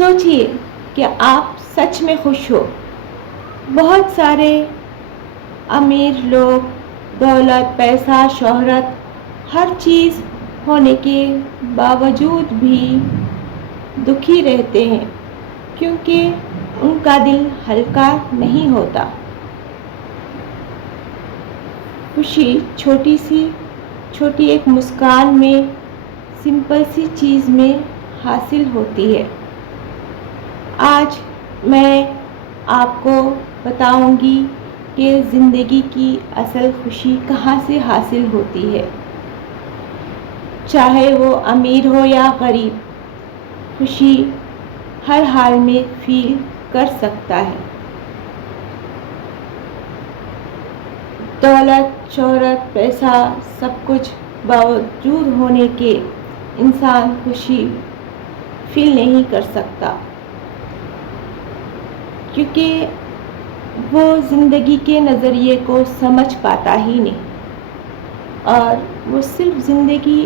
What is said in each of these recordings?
सोचिए कि आप सच में खुश हो। बहुत सारे अमीर लोग दौलत, पैसा, शोहरत, हर चीज़ होने के बावजूद भी दुखी रहते हैं क्योंकि उनका दिल हल्का नहीं होता। खुशी छोटी एक मुस्कान में, सिंपल सी चीज़ में हासिल होती है। आज मैं आपको बताऊंगी कि ज़िंदगी की असल खुशी कहाँ से हासिल होती है। चाहे वो अमीर हो या गरीब, खुशी हर हाल में फील कर सकता है। दौलत, शोहरत, पैसा, सब कुछ बावजूद होने के इंसान खुशी फील नहीं कर सकता क्योंकि वो ज़िंदगी के नज़रिए को समझ पाता ही नहीं और वो सिर्फ ज़िंदगी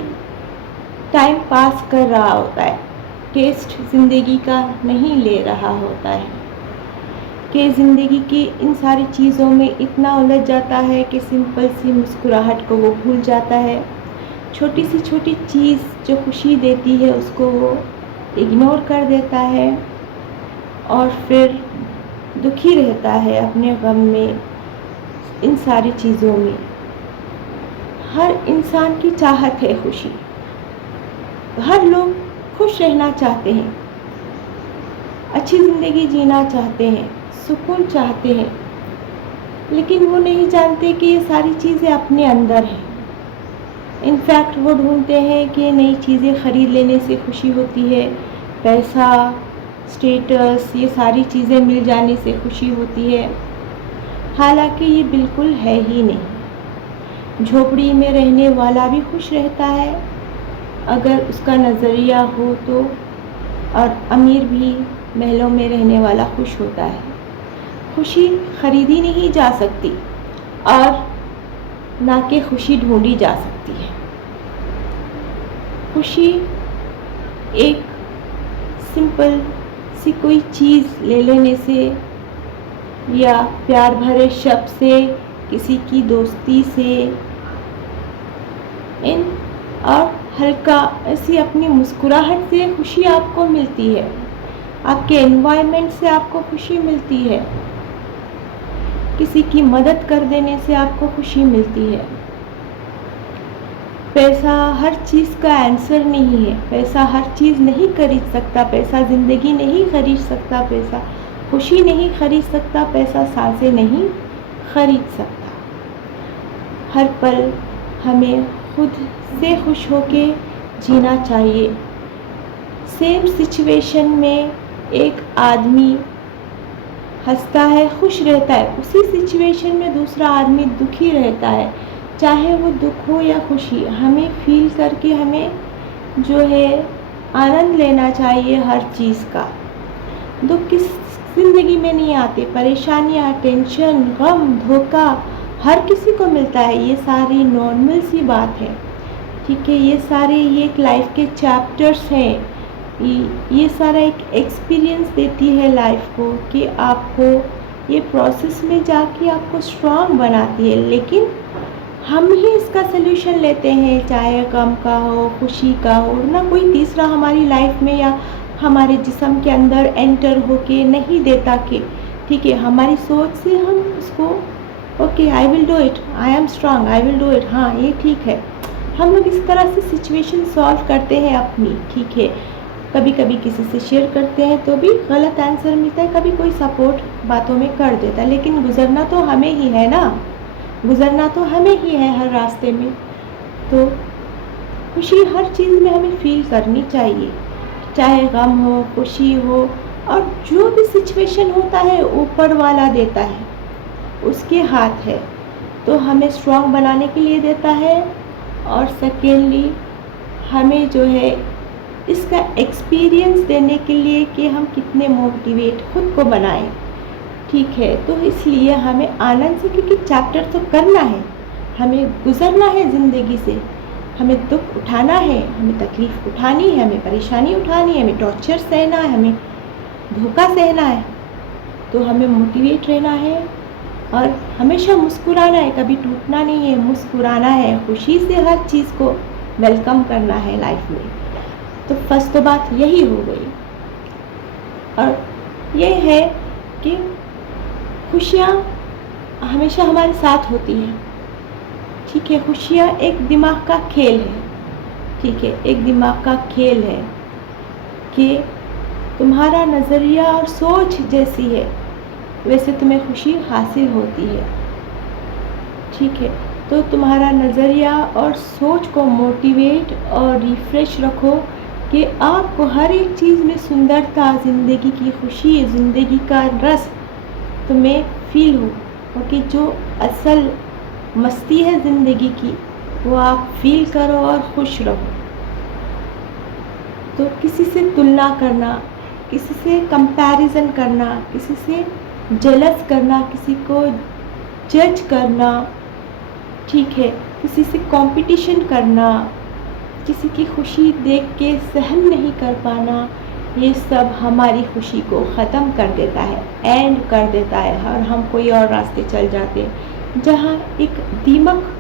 टाइम पास कर रहा होता है, टेस्ट ज़िंदगी का नहीं ले रहा होता है कि ज़िंदगी की इन सारी चीज़ों में इतना उलझ जाता है कि सिंपल सी मुस्कुराहट को वो भूल जाता है। छोटी चीज़ जो खुशी देती है उसको वो इग्नोर कर देता है और फिर दुखी रहता है अपने गम में, इन सारी चीज़ों में। हर इंसान की चाहत है खुशी। हर लोग खुश रहना चाहते हैं, अच्छी ज़िंदगी जीना चाहते हैं, सुकून चाहते हैं, लेकिन वो नहीं जानते कि ये सारी चीज़ें अपने अंदर हैं। इनफैक्ट वो ढूंढते हैं कि नई चीज़ें ख़रीद लेने से खुशी होती है, पैसा, स्टेटस, ये सारी चीज़ें मिल जाने से खुशी होती है। हालांकि ये बिल्कुल है ही नहीं। झोपड़ी में रहने वाला भी खुश रहता है अगर उसका नज़रिया हो तो, और अमीर भी महलों में रहने वाला खुश होता है। खुशी ख़रीदी नहीं जा सकती और ना कि खुशी ढूंढी जा सकती है। खुशी एक सिंपल सी कोई चीज़ ले लेने से या प्यार भरे शब्द से, किसी की दोस्ती से, और हल्का ऐसी अपनी मुस्कुराहट से खुशी आपको मिलती है। आपके एनवायरनमेंट से आपको खुशी मिलती है। किसी की मदद कर देने से आपको खुशी मिलती है। पैसा हर चीज़ का आंसर नहीं है। पैसा हर चीज़ नहीं खरीद सकता। पैसा ज़िंदगी नहीं खरीद सकता। पैसा खुशी नहीं खरीद सकता। पैसा सांसें नहीं खरीद सकता। हर पल हमें खुद से खुश होके जीना चाहिए। सेम सिचुएशन में एक आदमी हंसता है, खुश रहता है, उसी सिचुएशन में दूसरा आदमी दुखी रहता है। चाहे वो दुख हो या खुशी, हमें फील करके हमें जो है आनंद लेना चाहिए हर चीज़ का। दुख किस ज़िंदगी में नहीं आते, परेशानियाँ, टेंशन, गम, धोखा हर किसी को मिलता है। ये सारी नॉर्मल सी बात है, ठीक है। ये सारे एक लाइफ के चैप्टर्स हैं। ये सारा एक एक्सपीरियंस देती है लाइफ को कि आपको ये प्रोसेस में जाके आपको स्ट्रांग बनाती है। लेकिन हम ही इसका सलूशन लेते हैं, चाहे गम का हो, खुशी का हो, ना कोई तीसरा हमारी लाइफ में या हमारे जिस्म के अंदर एंटर होके नहीं देता कि ठीक है, हमारी सोच से हम उसको okay I will do it, I am strong, I will do it, हाँ ये ठीक है। हम लोग इस तरह से सिचुएशन सॉल्व करते हैं अपनी, ठीक है। कभी कभी किसी से शेयर करते हैं तो भी गलत आंसर मिलता है, कभी कोई सपोर्ट बातों में कर देता है, लेकिन गुजरना तो हमें ही है ना, गुजरना तो हमें ही है हर रास्ते में। तो खुशी हर चीज़ में हमें फील करनी चाहिए, चाहे गम हो, खुशी हो, और जो भी सिचुएशन होता है ऊपर वाला देता है, उसके हाथ है। तो हमें स्ट्रांग बनाने के लिए देता है, और सेकेंडली हमें जो है इसका एक्सपीरियंस देने के लिए कि हम कितने मोटिवेट खुद को बनाएं, ठीक है। तो इसलिए हमें आनंद से, क्योंकि चैप्टर तो करना है, हमें गुजरना है ज़िंदगी से, हमें दुख उठाना है, हमें तकलीफ़ उठानी है, हमें परेशानी उठानी है, हमें टॉर्चर सहना है, हमें धोखा सहना है तो हमें मोटिवेट रहना है और हमेशा मुस्कुराना है, कभी टूटना नहीं है, मुस्कुराना है, खुशी से हर चीज़ को वेलकम करना है लाइफ में। तो फर्स्ट तो बात यही हो गई। और ये है कि खुशियाँ हमेशा हमारे साथ होती हैं, ठीक है। खुशियाँ एक दिमाग का खेल है, ठीक है, एक दिमाग का खेल है कि तुम्हारा नज़रिया और सोच जैसी है वैसे तुम्हें खुशी हासिल होती है, ठीक है। तो तुम्हारा नज़रिया और सोच को मोटिवेट और रिफ़्रेश रखो कि आपको हर एक चीज़ में सुंदरता, ज़िंदगी की खुशी, ज़िंदगी का रस तुम्हें फील हो, क्योंकि जो असल मस्ती है ज़िंदगी की वो आप फील करो और खुश रहो। तो किसी से तुलना करना, किसी से कंपैरिजन करना, किसी से जेलस करना, किसी को जज करना, ठीक है, किसी से कंपटीशन करना, किसी की खुशी देख के सहन नहीं कर पाना, ये सब हमारी खुशी को ख़त्म कर देता है, एंड कर देता है, और हम कोई और रास्ते चल जाते हैं जहाँ एक दीमक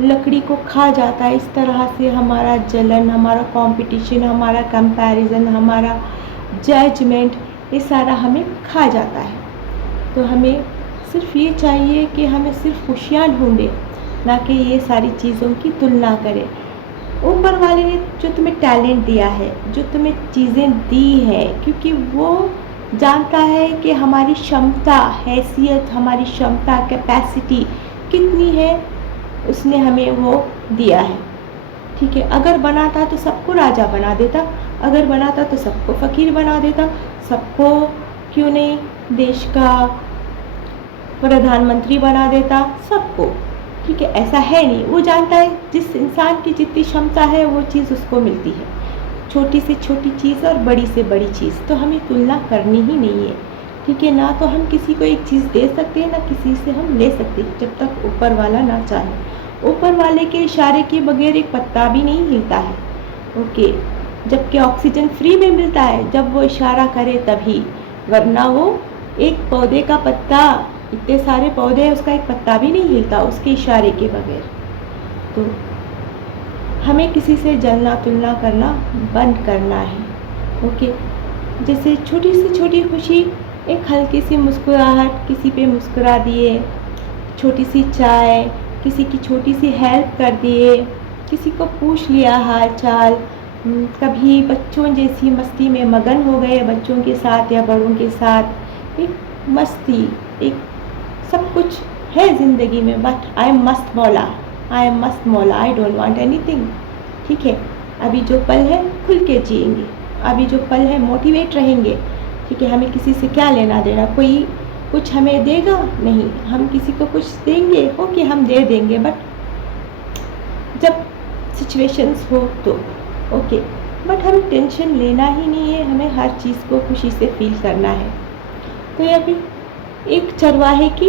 लकड़ी को खा जाता है। इस तरह से हमारा जलन, हमारा कंपटीशन, हमारा कंपैरिजन, हमारा जजमेंट, ये सारा हमें खा जाता है। तो हमें सिर्फ ये चाहिए कि हमें सिर्फ खुशियाँ ढूंढें, ना कि ये सारी चीज़ों की तुलना करें। ऊपर वाले ने जो तुम्हें टैलेंट दिया है, जो तुम्हें चीज़ें दी है, क्योंकि वो जानता है कि हमारी क्षमता, हैसियत, हमारी क्षमता, कैपेसिटी कितनी है, उसने हमें वो दिया है, ठीक है। अगर बनाता तो सबको राजा बना देता, अगर बनाता तो सबको फ़कीर बना देता, सबको क्यों नहीं देश का प्रधानमंत्री बना देता, सबको, ठीक है। ऐसा है नहीं, वो जानता है जिस इंसान की जितनी क्षमता है वो चीज़ उसको मिलती है, छोटी से छोटी चीज़ और बड़ी से बड़ी चीज़। तो हमें तुलना करनी ही नहीं है, ठीक है। ना तो हम किसी को एक चीज़ दे सकते हैं, ना किसी से हम ले सकते हैं, जब तक ऊपर वाला ना चाहे। ऊपर वाले के इशारे के बगैर एक पत्ता भी नहीं हिलता है, ओके। जबकि ऑक्सीजन फ्री में मिलता है जब वो इशारा करे तभी, वरना वो एक पौधे का पत्ता, इतने सारे पौधे हैं, उसका एक पत्ता भी नहीं हिलता उसके इशारे के बगैर। तो हमें किसी से जलना तुलना करना बंद करना है, ओके। जैसे छोटी से छोटी खुशी, एक हल्की सी मुस्कुराहट, किसी पे मुस्कुरा दिए, छोटी सी चाय, किसी की छोटी सी हेल्प कर दिए, किसी को पूछ लिया हाल चाल, कभी बच्चों जैसी मस्ती में मगन हो गए, बच्चों के साथ या बड़ों के साथ एक मस्ती, एक सब कुछ है ज़िंदगी में, बट आई एम मस्त मौला, आई एम मस्त मौला, आई डोंट वांट एनीथिंग, ठीक है। अभी जो पल है खुल के जिएंगे, अभी जो पल है मोटिवेट रहेंगे, ठीक है। हमें किसी से क्या लेना देना, कोई कुछ हमें देगा नहीं, हम किसी को कुछ देंगे, ओके हम दे देंगे, बट जब सिचुएशंस हो तो ओके, बट हमें टेंशन लेना ही नहीं है, हमें हर चीज़ को खुशी से फील करना है। तो ये अभी एक चरवाहे की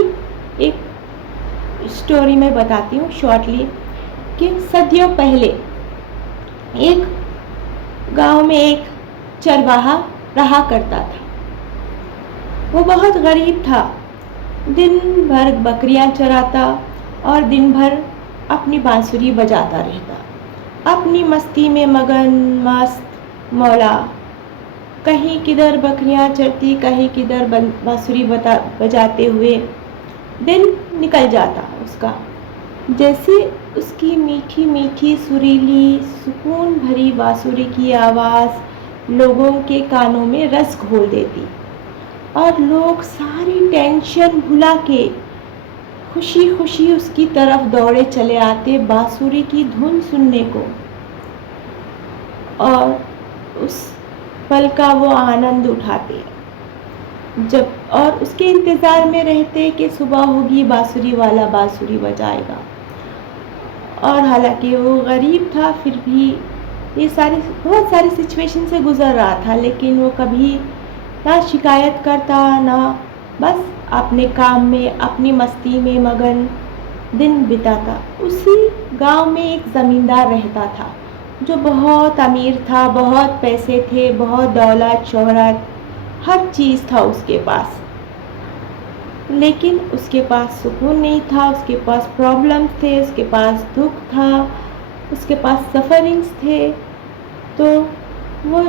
एक स्टोरी मैं बताती हूँ शॉर्टली, कि सदियों पहले एक गांव में एक चरवाहा रहा करता था। वो बहुत गरीब था, दिन भर बकरियां चराता और दिन भर अपनी बांसुरी बजाता रहता, अपनी मस्ती में मगन, मस्त मौला। कहीं किधर बकरियां चरती, कहीं किधर बांसुरी बजाते हुए दिन निकल जाता उसका। जैसे उसकी मीठी मीठी सुरीली सुकून भरी बांसुरी की आवाज़ लोगों के कानों में रस घोल देती, और लोग सारी टेंशन भुला के खुशी खुशी उसकी तरफ दौड़े चले आते बांसुरी की धुन सुनने को, और उस पल का वो आनंद उठाते जब, और उसके इंतज़ार में रहते कि सुबह होगी बांसुरी वाला बांसुरी बजाएगा। और हालांकि वो गरीब था, फिर भी ये बहुत सारी सिचुएशन से गुज़र रहा था, लेकिन वो कभी ना शिकायत करता, ना बस अपने काम में, अपनी मस्ती में मगन दिन बिताता। उसी गांव में एक ज़मींदार रहता था जो बहुत अमीर था, बहुत पैसे थे, बहुत दौलत शोहरत, हर चीज़ था उसके पास, लेकिन उसके पास सुकून नहीं था, उसके पास प्रॉब्लम थे, उसके पास दुख था, उसके पास सफ़रिंग्स थे। तो वो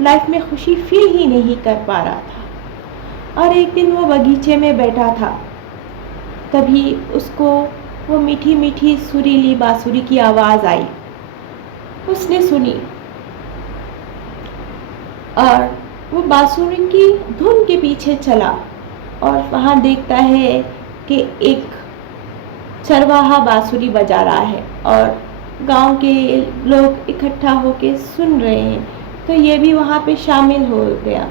लाइफ में खुशी फील ही नहीं कर पा रहा था। और एक दिन वो बगीचे में बैठा था, तभी उसको वो मीठी मीठी सुरीली बांसुरी की आवाज़ आई। उसने सुनी और वो बांसुरी की धुन के पीछे चला और वहाँ देखता है कि एक चरवाहा बांसुरी बजा रहा है और गांव के लोग इकट्ठा होके सुन रहे हैं। तो ये भी वहाँ पे शामिल हो गया।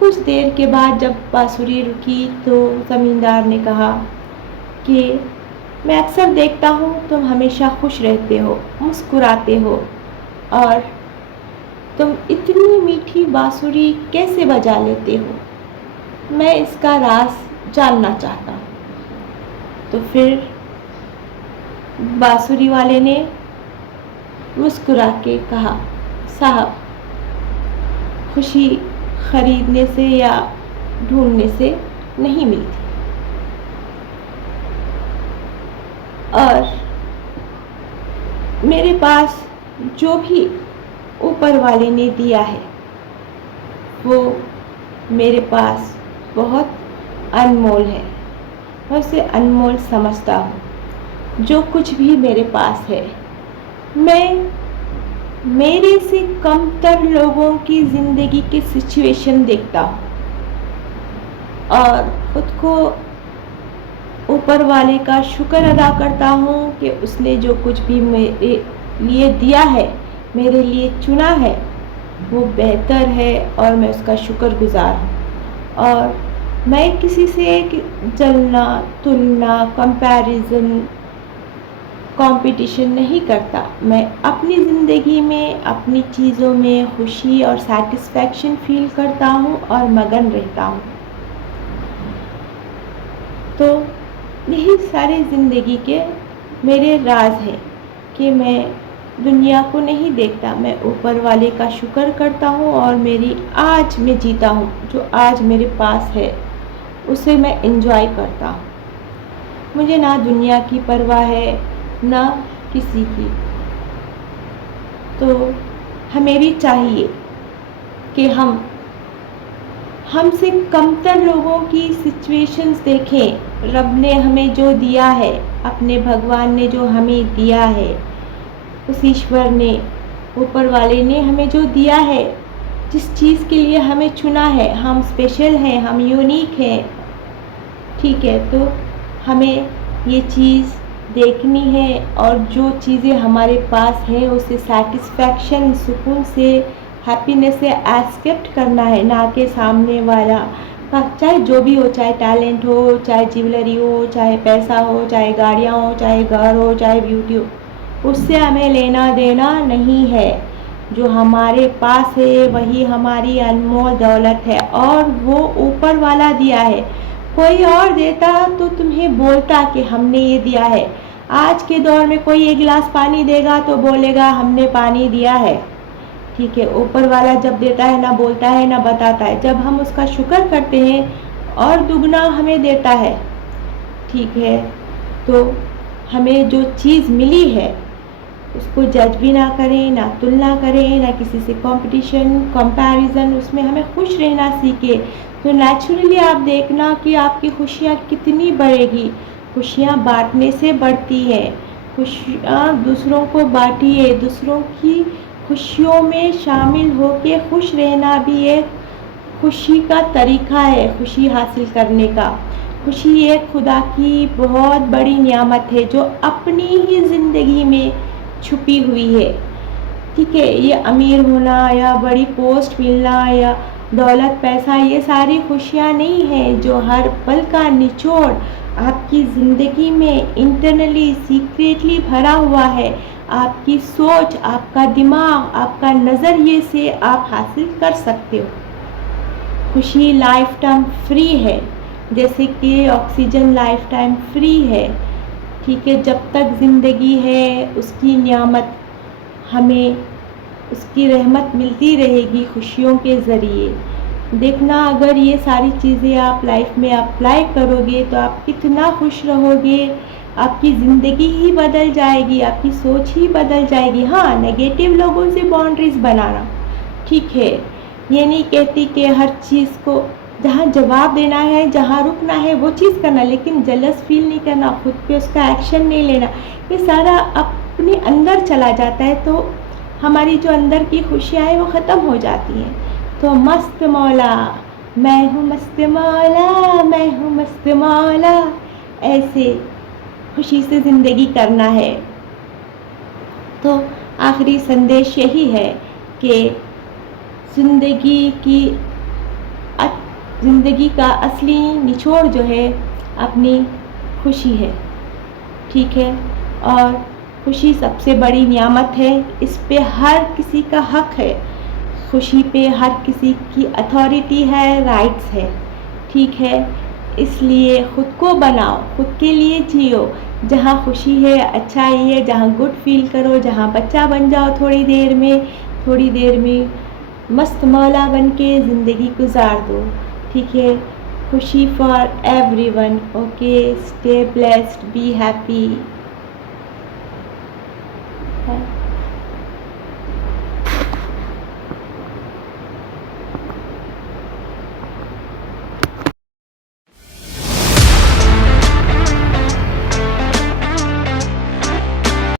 कुछ देर के बाद जब बांसुरी रुकी तो ज़मींदार ने कहा कि मैं अक्सर देखता हूँ तुम हमेशा खुश रहते हो, मुस्कुराते हो, और तुम इतनी मीठी बांसुरी कैसे बजा लेते हो? मैं इसका राज जानना चाहता हूँ। तो फिर बांसुरी वाले ने मुस्कुरा के कहा, साहब, खुशी खरीदने से या ढूंढने से नहीं मिलती, और मेरे पास जो भी ऊपर वाले ने दिया है वो मेरे पास बहुत अनमोल है। मैं उसे अनमोल समझता हूँ। जो कुछ भी मेरे पास है, मैं मेरे से कमतर लोगों की ज़िंदगी की सिचुएशन देखता हूँ और ख़ुद को ऊपर वाले का शुक्र अदा करता हूँ कि उसने जो कुछ भी मेरे लिए दिया है, मेरे लिए चुना है, वो बेहतर है और मैं उसका शुक्रगुज़ार हूँ। और मैं किसी से जलना, तुलना, कंपैरिजन, कंपटीशन नहीं करता। मैं अपनी ज़िंदगी में, अपनी चीज़ों में खुशी और सेटिस्फैक्शन फील करता हूँ और मगन रहता हूँ। तो यही सारे ज़िंदगी के मेरे राज हैं कि मैं दुनिया को नहीं देखता, मैं ऊपर वाले का शुक्र करता हूँ और मेरी आज मैं जीता हूँ, जो आज मेरे पास है उसे मैं एंजॉय करता हूँ। मुझे ना दुनिया की परवाह है ना किसी की। तो हमें भी चाहिए कि हम हमसे कमतर लोगों की सिचुएशंस देखें। रब ने हमें जो दिया है, अपने भगवान ने जो हमें दिया है, उस ईश्वर ने, ऊपर वाले ने हमें जो दिया है, जिस चीज़ के लिए हमें चुना है, हम स्पेशल हैं, हम यूनिक हैं, ठीक है। तो हमें ये चीज़ देखनी है और जो चीज़ें हमारे पास है उसे सेटिस्फैक्शन, सुकून से, हैप्पीनेस से एक्सेप्ट करना है, ना कि सामने वाला का चाहे जो भी हो, चाहे टैलेंट हो, चाहे ज्वेलरी हो, चाहे पैसा हो, चाहे गाड़ियाँ हो, चाहे घर हो, चाहे ब्यूटी हो, उससे हमें लेना देना नहीं है। जो हमारे पास है वही हमारी अनमोल दौलत है और वो ऊपर वाला दिया है। कोई और देता तो तुम्हें बोलता कि हमने ये दिया है। आज के दौर में कोई एक गिलास पानी देगा तो बोलेगा हमने पानी दिया है, ठीक है। ऊपर वाला जब देता है ना बोलता है ना बताता है। जब हम उसका शुक्र करते हैं और दुगना हमें देता है, ठीक है। तो हमें जो चीज़ मिली है उसको जज भी ना करें, ना तुलना करें, ना किसी से कंपटीशन, कंपैरिजन, उसमें हमें खुश रहना सीखे। तो नेचुरली आप देखना कि आपकी खुशियाँ कितनी बढ़ेगी। खुशियाँ बांटने से बढ़ती है। खुशियाँ दूसरों को बांटिए, दूसरों की खुशियों में शामिल होके खुश रहना भी एक खुशी का तरीका है, खुशी हासिल करने का। खुशी एक खुदा की बहुत बड़ी नियामत है जो अपनी ही ज़िंदगी में छुपी हुई है, ठीक है। ये अमीर होना या बड़ी पोस्ट मिलना या दौलत, पैसा, ये सारी खुशियाँ नहीं हैं। जो हर पल का निचोड़ आपकी ज़िंदगी में इंटरनली, सीक्रेटली भरा हुआ है, आपकी सोच, आपका दिमाग, आपका नज़रिए से आप हासिल कर सकते हो। खुशी लाइफ टाइम फ्री है, जैसे कि ऑक्सीजन लाइफ टाइम फ्री है, ठीक है। जब तक ज़िंदगी है उसकी नियामत, हमें उसकी रहमत मिलती रहेगी खुशियों के ज़रिए, देखना अगर ये सारी चीज़ें आप लाइफ में अप्लाई करोगे तो आप कितना खुश रहोगे, आपकी ज़िंदगी ही बदल जाएगी, आपकी सोच ही बदल जाएगी। हाँ, नेगेटिव लोगों से बाउंड्रीज़ बनाना ठीक है, ये नहीं कहती कि हर चीज़ को जहाँ जवाब देना है, जहाँ रुकना है वो चीज़ करना, लेकिन जेलस फील नहीं करना, खुद पे उसका एक्शन नहीं लेना, ये सारा अपने अंदर चला जाता है तो हमारी जो अंदर की खुशियाँ हैं वो ख़त्म हो जाती हैं। तो मस्त मौला, मैं हूँ मस्त मौला, मैं हूँ मस्त मौला, ऐसे खुशी से ज़िंदगी करना है। तो आखिरी संदेश यही है कि ज़िंदगी का असली निचोड़ जो है अपनी खुशी है, ठीक है। और खुशी सबसे बड़ी नियामत है, इस पे हर किसी का हक है, खुशी पे हर किसी की अथॉरिटी है, राइट्स है, ठीक है। इसलिए ख़ुद को बनाओ, खुद के लिए जियो, जहाँ खुशी है, अच्छाई है, जहाँ गुड फील करो, जहाँ बच्चा बन जाओ थोड़ी देर में मस्त मौला बन के ज़िंदगी गुजार दो, ठीक है। खुशी for everyone, okay, stay blessed, be happy.